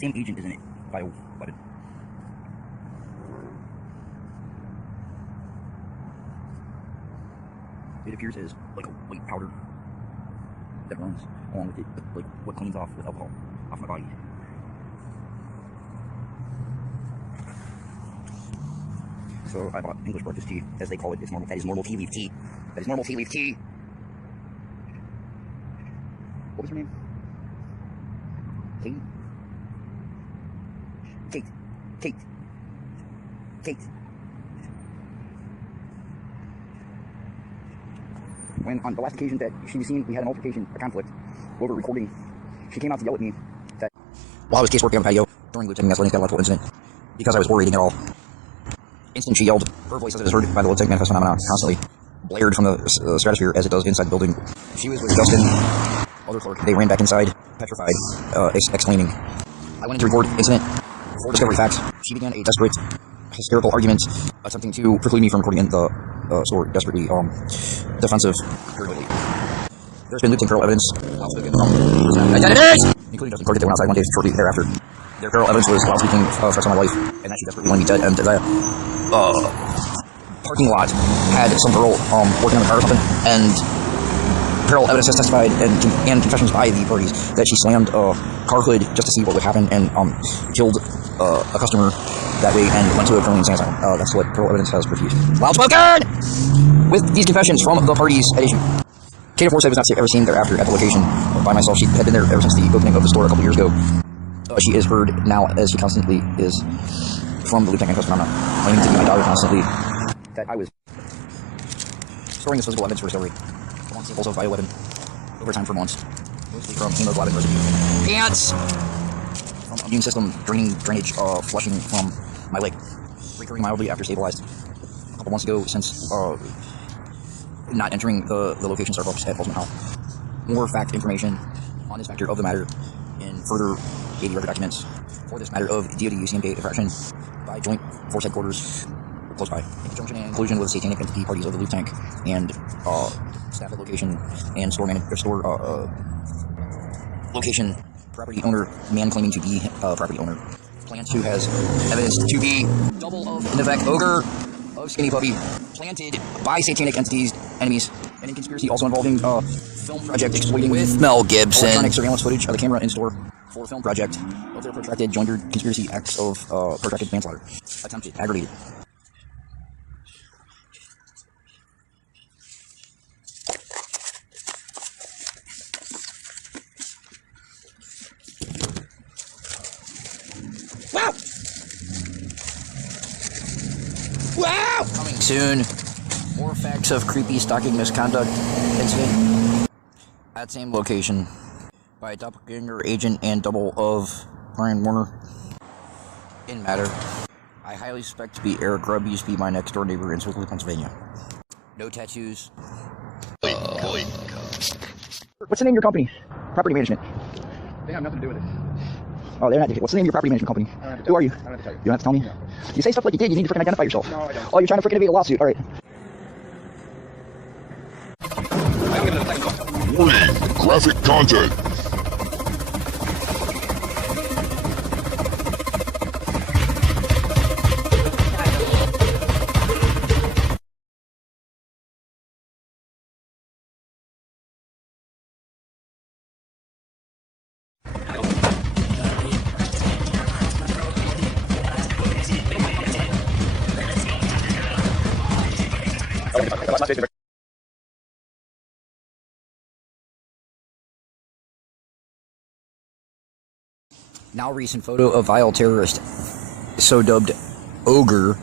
Same agent, isn't it? Bio weapon. It appears as like a white powder that runs along with it, like what cleans off with alcohol off my body. So I bought English breakfast tea, as they call it. It's normal. That is normal tea leaf tea. That is normal tea leaf tea. What was her name? Kate? Kate. When on the last occasion that she was seen, we had an altercation, a conflict, over recording. She came out to yell at me that while I was caseworking on the patio during Lieutenant ScndctUCMJ incident, because I was orating at all. Instant she yelled. Her voice, as it is heard by the Lieutenant phenomenon, constantly blared from the stratosphere as it does inside the building. She was with Justin, other clerk. They ran back inside, petrified, exclaiming. I went into record incident for discovery facts. She began a desperate, hysterical argument, attempting to preclude me from recording in the store, desperately defensive. There's been Lieutenant Colonel evidence, identities, including Justin Clark, that went outside one day shortly thereafter. Their Colonel evidence was while speaking threats on my life, and that she desperately wanted me dead, and that parking lot had some girl working on the car or something, and Carol evidence has testified and confessions by the parties that she slammed a car hood just to see what would happen and killed a customer that way and went to a criminal insane asylum. That's what Carol evidence has refused. Loud spoken! With these confessions from the parties at issue. Kate Forsyth was not ever seen thereafter at the location by myself. She had been there ever since the opening of the store a couple years ago. She is heard now, as she constantly is, from the Lieutenant phenomenon, claiming to be my daughter constantly, that I was storing this physical evidence for discovery. Long samples of bioweapon over time for months, mostly from hemoglobin residue. Pants! From immune system drainage, flushing from my leg, recurring mildly after stabilized a couple months ago since not entering the location Starbucks at Flsm1Hwe. More fact information on this factor of the matter in further AD record documents for this matter of DODOvrzlsMscndctUCMJ infraction by Joint Force Headquarters close by, in conjunction and inclusion with the satanic entity parties of the Loot Tank and staff at location and store location property owner, man claiming to be property owner. Plants who has evidence to be double of Nivek Ogre of Skinny Puppy, planted by satanic entities, enemies, and in conspiracy also involving film project exploiting with Mel Gibson electronic surveillance footage of the camera in store for film project of their protracted joined conspiracy acts of protracted manslaughter, attempted, aggravated. Wow! Wow! Coming soon. More facts of creepy stalking misconduct incident at same location by doppelganger agent and double of Brian Warner. In matter, I highly suspect to be Eric Grubb, used to be my next door neighbor in Swiftly, Pennsylvania. No tattoos. What's the name of your company? Property management. They have nothing to do with it. Oh, they're not. What's the name of your property management company? Who are you? I don't have to tell you. You don't have to tell me? No. You say stuff like you did, you need to freaking identify yourself. No, I don't. Oh, you're trying to freaking evade a lawsuit. Alright. Warning! Graphic content! Now recent photo of vile terrorist, so dubbed Ogre.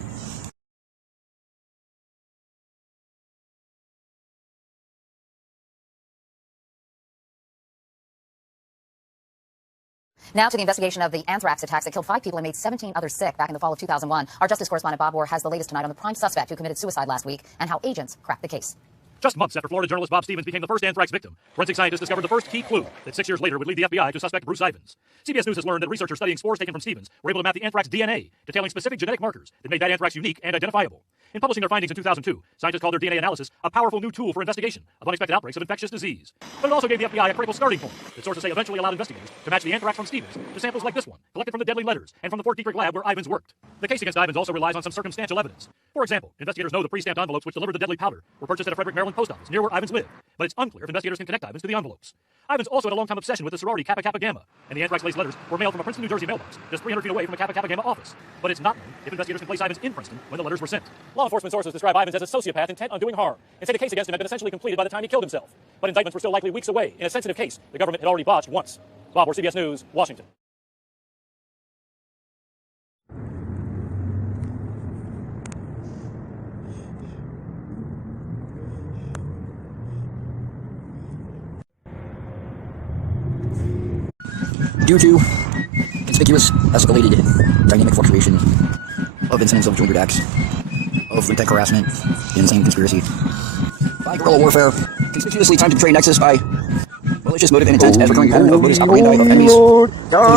Now to the investigation of the anthrax attacks that killed 5 people and made 17 others sick back in the fall of 2001. Our justice correspondent Bob Orr has the latest tonight on the prime suspect who committed suicide last week and how agents cracked the case. Just months after Florida journalist Bob Stevens became the first anthrax victim, forensic scientists discovered the first key clue that 6 years later would lead the FBI to suspect Bruce Ivins. CBS News has learned that researchers studying spores taken from Stevens were able to map the anthrax DNA, detailing specific genetic markers that made that anthrax unique and identifiable. In publishing their findings in 2002, scientists called their DNA analysis a powerful new tool for investigation of unexpected outbreaks of infectious disease. But it also gave the FBI a critical starting point that sources say eventually allowed investigators to match the anthrax from Stevens to samples like this one, collected from the deadly letters and from the Fort Detrick lab where Ivins worked. The case against Ivins also relies on some circumstantial evidence. For example, investigators know the pre-stamped envelopes which delivered the deadly powder were purchased at a Frederick, Maryland post office near where Ivins lived, but it's unclear if investigators can connect Ivins to the envelopes. Ivins also had a long-time obsession with the sorority Kappa Kappa Gamma, and the anthrax-laced letters were mailed from a Princeton, New Jersey mailbox, just 300 feet away from a Kappa Kappa Gamma office. But it's not known if investigators can place Ivins in Princeton when the letters were sent. Law enforcement sources describe Ivins as a sociopath intent on doing harm, and say the case against him had been essentially completed by the time he killed himself. But indictments were still likely weeks away in a sensitive case the government had already botched once. Bob Orr, CBS News, Washington. Due to conspicuous, escalated, dynamic fluctuation of incidents of jointed acts of tech harassment, insane conspiracy, by guerrilla warfare, conspicuously timed to betray nexus by malicious motive and intent as recurring pattern of modus operandi of enemies,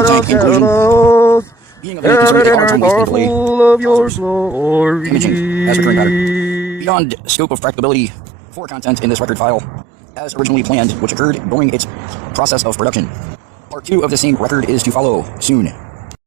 tank inclusion, being of any concern at hard time waste and delay, imaging as recurring pattern, beyond scope of practicability for content in this record file, as originally planned, which occurred during its process of production. Part 2 of the same record is to follow soon.